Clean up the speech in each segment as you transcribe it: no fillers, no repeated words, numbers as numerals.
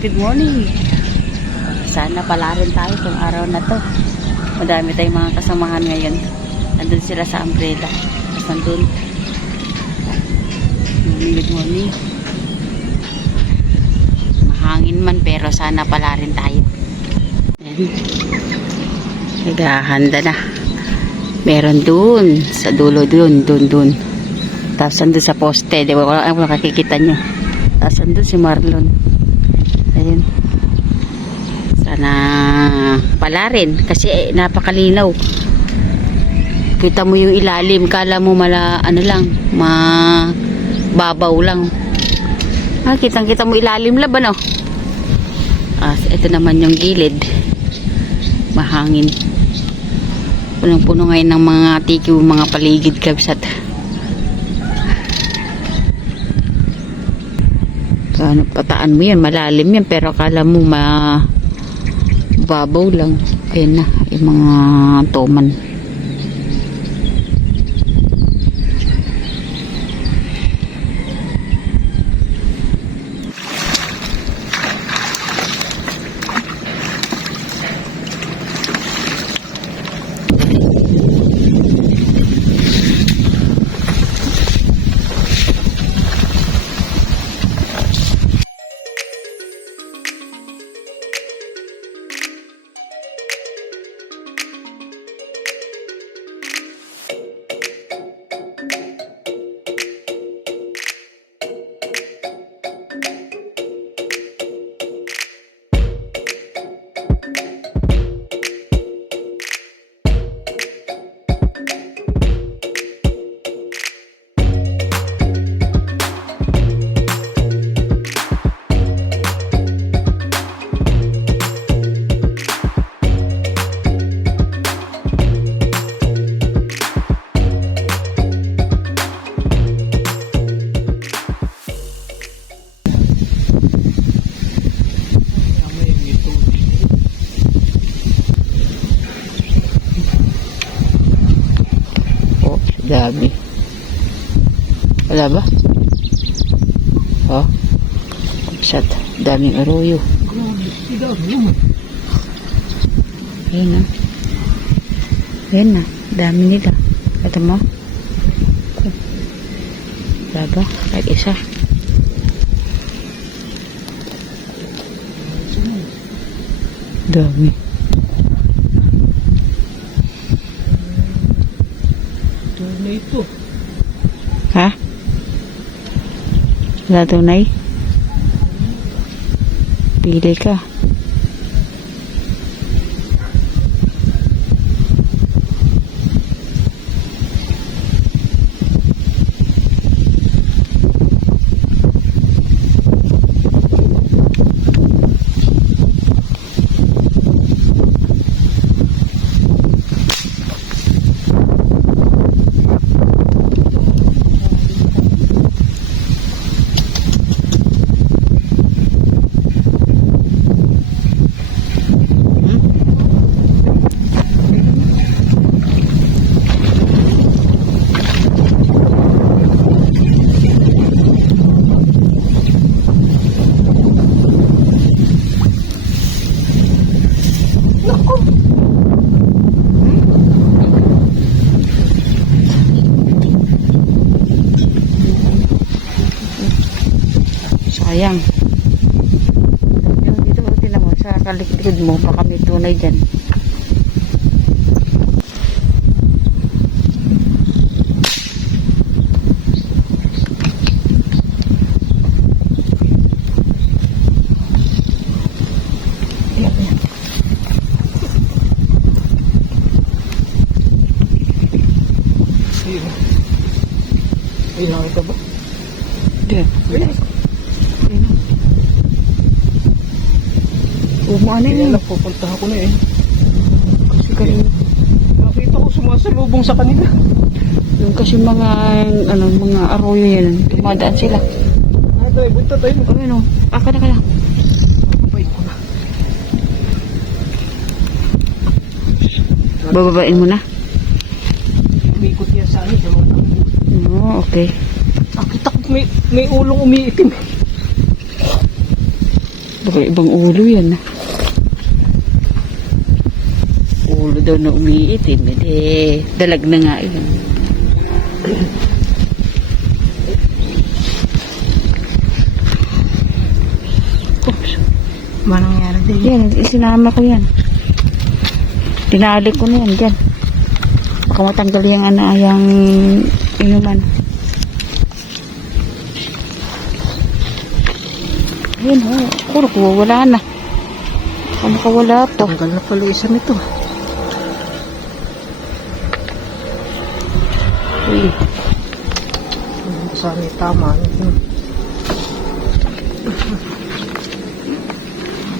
good morning. Sana pala rin tayo itong araw na to. Madami tayong mga kasamahan ngayon. Nandun sila sa umbrella. Tapos nandun. Good morning. Mahangin man pero sana pala rin tayo. Ayan. Naghahanda na. Meron dun. Sa dulo dun. Dun. Tapos nandun sa poste. Di ba? Wala makakikita nyo. Tapos nandun si Marlon. Ayun. Sana pala rin. Kasi napakalinaw. Kita mo yung ilalim. Kala mo mababaw lang. Kitang-kita mo ilalim laban, oh. Ito naman yung gilid. Mahangin. Punong-puno ngayon ng mga tiki, mga paligid kabsat. Ano, pataan mo yan, malalim yan, pero akala mo mababaw lang. Ayan na, yung mga toman. Dami. Wala ba? Oh. Kapsat. Daming arroyo. Ayan na. Ayan na. Dami nila. Ito mo. Wala ba? Kahit isa. Dami. Ito. Ha? Wala tunay? Pili ka. Sayang. Dito, tinan mo, sa kalikod mo, baka may tunay dyan. Ay, nakita ba? Diyan. Ano yun? Pupunta ako na eh. Kasi kanina. Nakita ko sumasalubong sa kanila. Yung kasi mga arroyo yan. Tumadaan sila. Tayo, bunta tayo. Ano? Aka na. Babay ko na. Bababain mo na? Umikot yan sa akin. Sa mga tao. Oh, okay. Nakita ko may ulong umiitim. Baka ibang ulo yan. Ulo daw na umiitim. Eh, dalag na nga yun. Oops. Manangyari din. Yan, isinama ko yan. Tinali ko na yan dyan. Baka matanggal yung yung inuman. Ayun, kuro ko, wala na. Ano ka wala to? Tanggal na pala isa nito. Uy, Sana tama.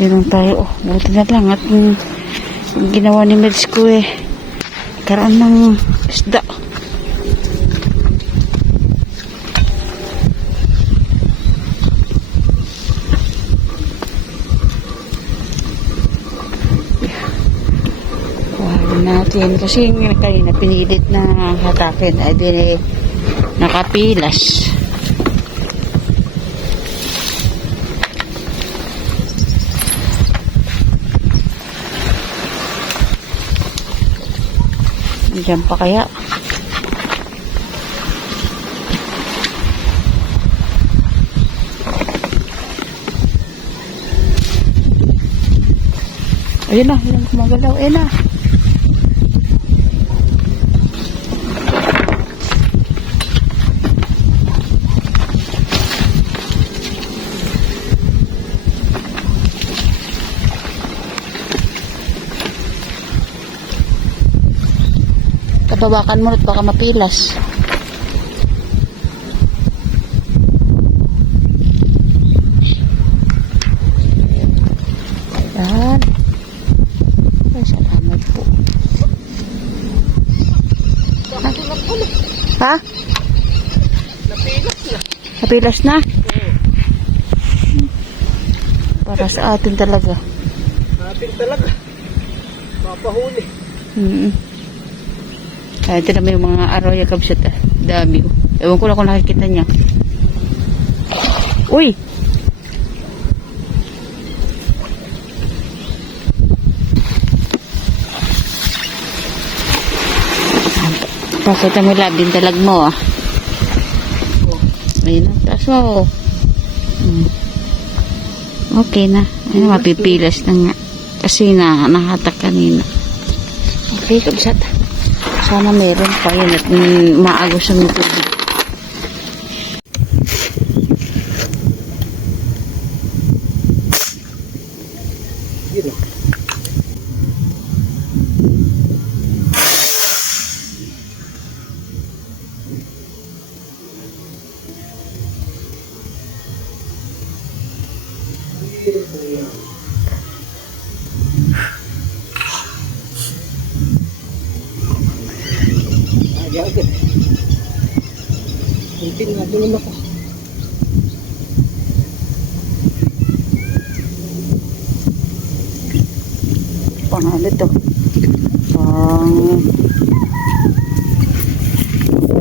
dinong tayo. Oh, buti na lang at yung ginawa ni Meds ko karoon ng isda. Natin kasi yung kanina pinilit na hatakin ay din nakapilas. Diyan pa kaya? Ayun na, kumagalaw. Ayun na. Tabawakan mo at baka mapilas. Ayan. Ay, salamat po. Ha? Napilas na. Napilas na? Para sa atin talaga. Atin talaga. Mapahuli. Ito naman yung mga arroyo kabsat. Dami. Ewan ko lang kung nakikita niya. Uy! Pakita mo labing talag mo Ayun na. Taas mo. Okay na. Ayun, mapipilas na nga. Kasi nakatak kanina. Okay, kabsat. Sana meron pa yun at maagos ang tubig. Yun o. Agad. Kunting nga doon ako. Pang ano to? Pang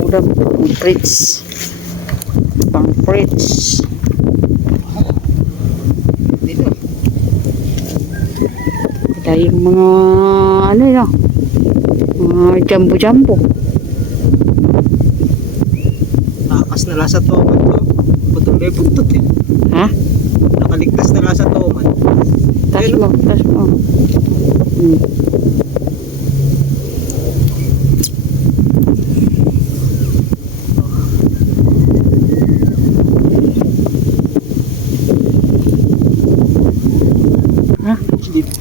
ulam. Pang frits. Pang frits. Dito. Kaya yung mga ano yun mga jumbo-jumbo. Takas na lasa toman to. Putol na yung buntot eh. Ha? Nakaligtas na lasa toman. Tas mo. Ha? Dito.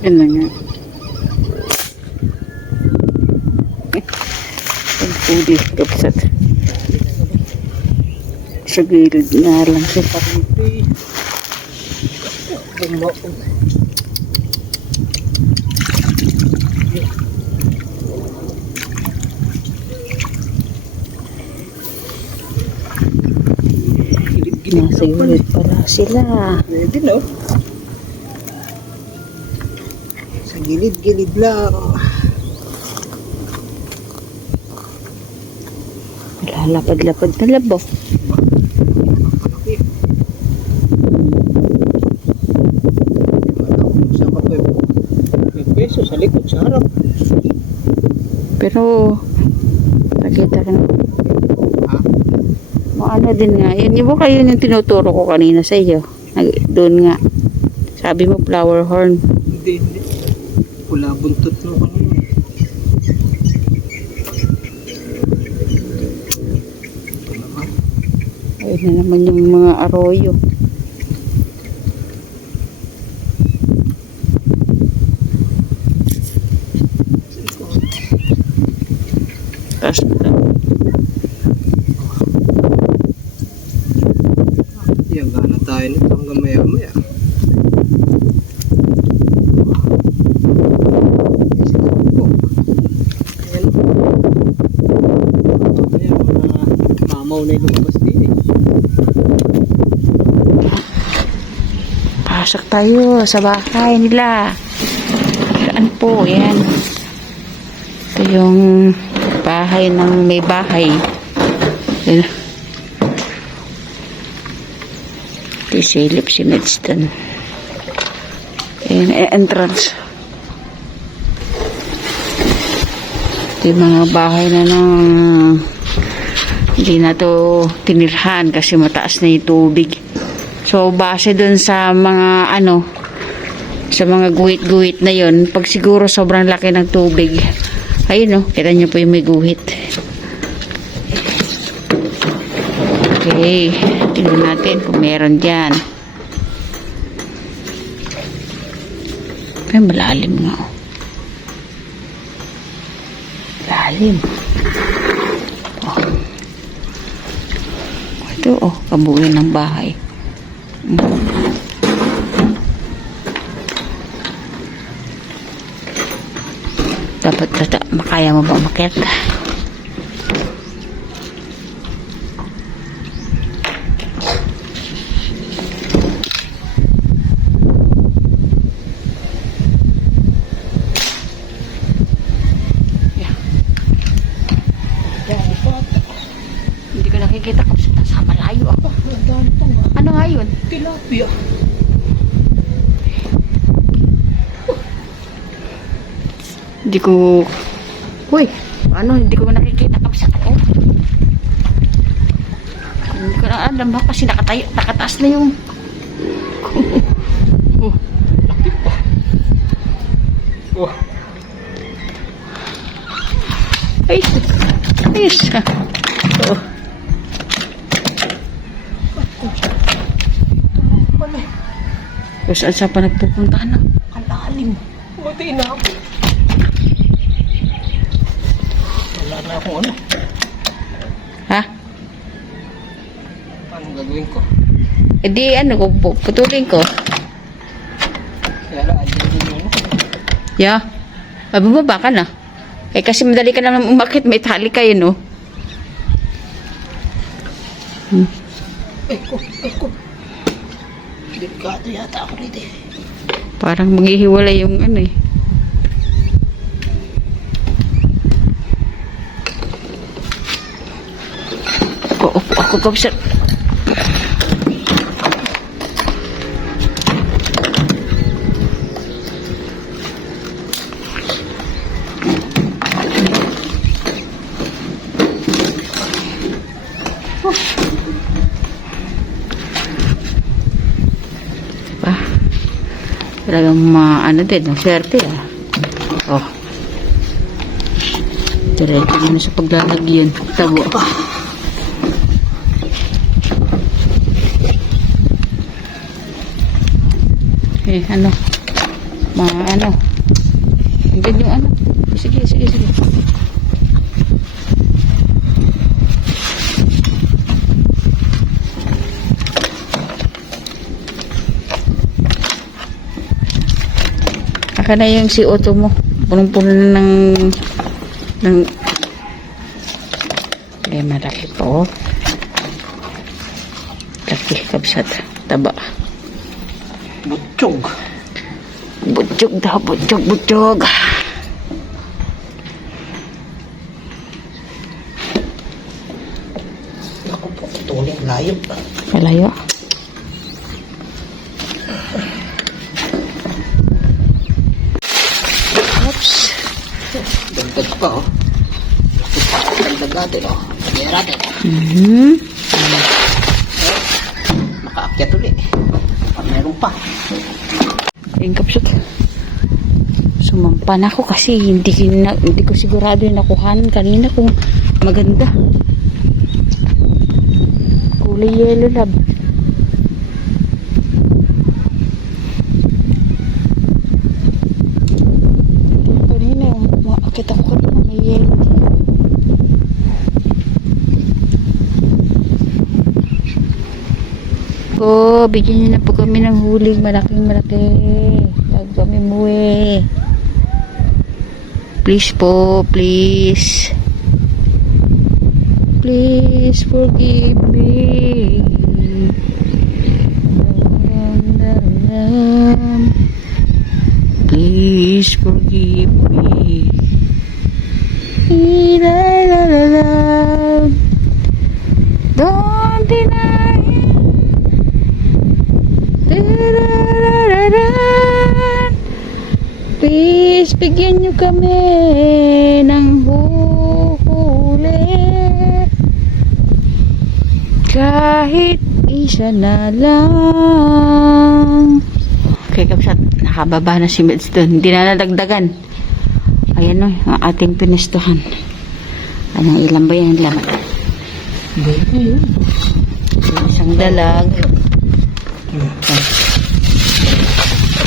Yan na nga. Ang pudi, kapsat. Sa gilid nga lang siya. Pati. Nasa gilid pala sila. Pwede no? Sa gilid-gilid lang. Lalapad-lapad na labo. Malaki. Saan ka pwede? May peso sa likod, sa harap. Pero, nakita ka na. Ha? Ano din nga. Yan, yung ba kayo yung tinuturo ko kanina sa iyo? Doon nga. Sabi mo, flower horn. Hindi. Pula buntot no kanina. Ito naman. Ayun na naman yung mga arroyo. Tapos, Yan, gana tayo nito hanggang maya-maya. Ayan. Mamaya mga mamaw na yung lumabas din eh. pasok tayo sa bahay nila. Saan po? Yan. Ito yung bahay ng may bahay. Yan. Ito yung silip si Medston. Ayan, entrance. Ito yung mga bahay na hindi na to tinirhan kasi mataas na yung tubig. So, base dun sa mga sa mga guhit-guhit na yon, pag siguro sobrang laki ng tubig, ayun o, kita nyo po yung may guhit. Okay, tingnan natin kung meron dyan. Ay, malalim nga o. Lalim. Oh. Ito o, kabuuan ng bahay. Dapat makaya mo ba umakyat? Hindi ko nakikita kung sa malayo ako. Ano nga yun? Tilapia. Hindi ko... Uy! Hindi ko nakikita kung sa ako. Hindi ko na alam ba kasi nakataas na yung... Oh. Laki pa. Oh. Ay! Ayos! Oh. Kung saan pa nagpupunta na? Ang lalim. Buti na ako. Wala na akong ano. Ha? Anong gagawin ko? E di putulin ko. Kaya lang, andyan din yung Yeah. Bababa ka na. Eh kasi madali ka naman umakit, may tali kayo, no? Ay ko. Delikado yata ako dito eh. Parang maghihiwalay yung eh. Ako kapsat. Talagang din, swerte Oh. Diretso mo na sa paglalagyan. Tabo. Eh, Andyan yung Sige. Aka na yung si Otto mo. Punong-puno na ng malaki po. Laki, kabsat. Taba. Butchog. Butchog daw, butchog. ulit layo pa. Malayo. Oops. Dagdag pa oh. Dagdag natin oh. Dagdag natin. Makaakyat ulit. Meron pa. Yung kapsut. Sumampa na ako kasi hindi ko sigurado yung nakuhanan kanina kung maganda. Kulay yellow lab. Kanina, makakita ko kanina may yellow. Po, bigyan niyo na po kami ng huling malaking malaki. Huwag kami muwi. Please po, please. Please forgive me. Please forgive me. Don't deny it. Please, bigyan nyo kami ng huli. Kahit isa na lang. Okay, kapsat. Nakababa na si Meds doon. Hindi na nadagdagan. Ayan o, ang ating pinestuhan. Anong ilan ba yan? Laman. Isang dalag.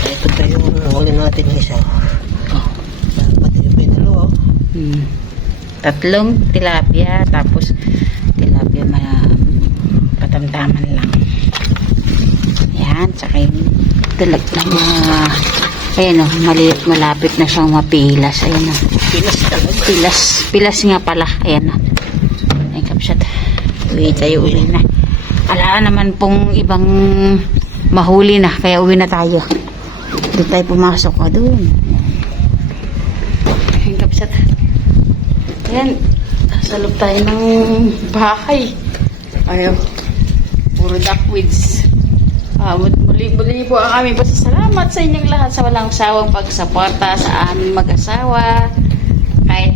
Ito pa yung huli natin isa. Dapat yung may dalawa. Tatlong tilapia, tapos tilapia patamtaman lang. Yan, tsaka yung dalag na ayan o, malapit na siyang mapilas. Ayan o. Pilas talaga. Pilas nga pala. Ayan o. Ay, kapsat. Uwi tayo, uwi na. Ala naman pong ibang mahuli na, kaya uwi na tayo. Doon tayo pumasok ka doon. Ayan, kapsat. Ayan, sa loob tayo ng bahay. Ayaw, puro duckweeds. Muli po ang aming pasasalamat sa inyong lahat sa walang sawang pagsaporta sa aming mag-asawa. Kahit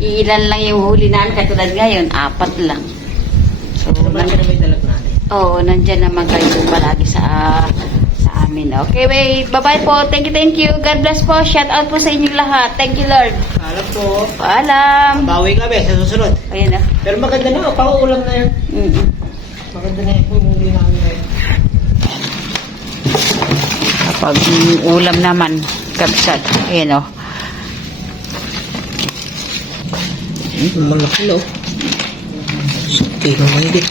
ilan lang yung huli namin, katulad ngayon, 4 lang. So, Naman ka na may dalag natin. Oo, nandyan naman kayo palagi sa amin. Okay, wait. Bye-bye po. Thank you. God bless po. Shout out po sa inyong lahat. Thank you, Lord. Alam po. Paalam. Bawi kami sa susunod. Ayan na. Pero maganda na, pang-ulam na yan. Maganda na yung huli namin ngayon. Kapag ulam naman, kapsat. Ayan o. Malaki no. Kilo mahigit.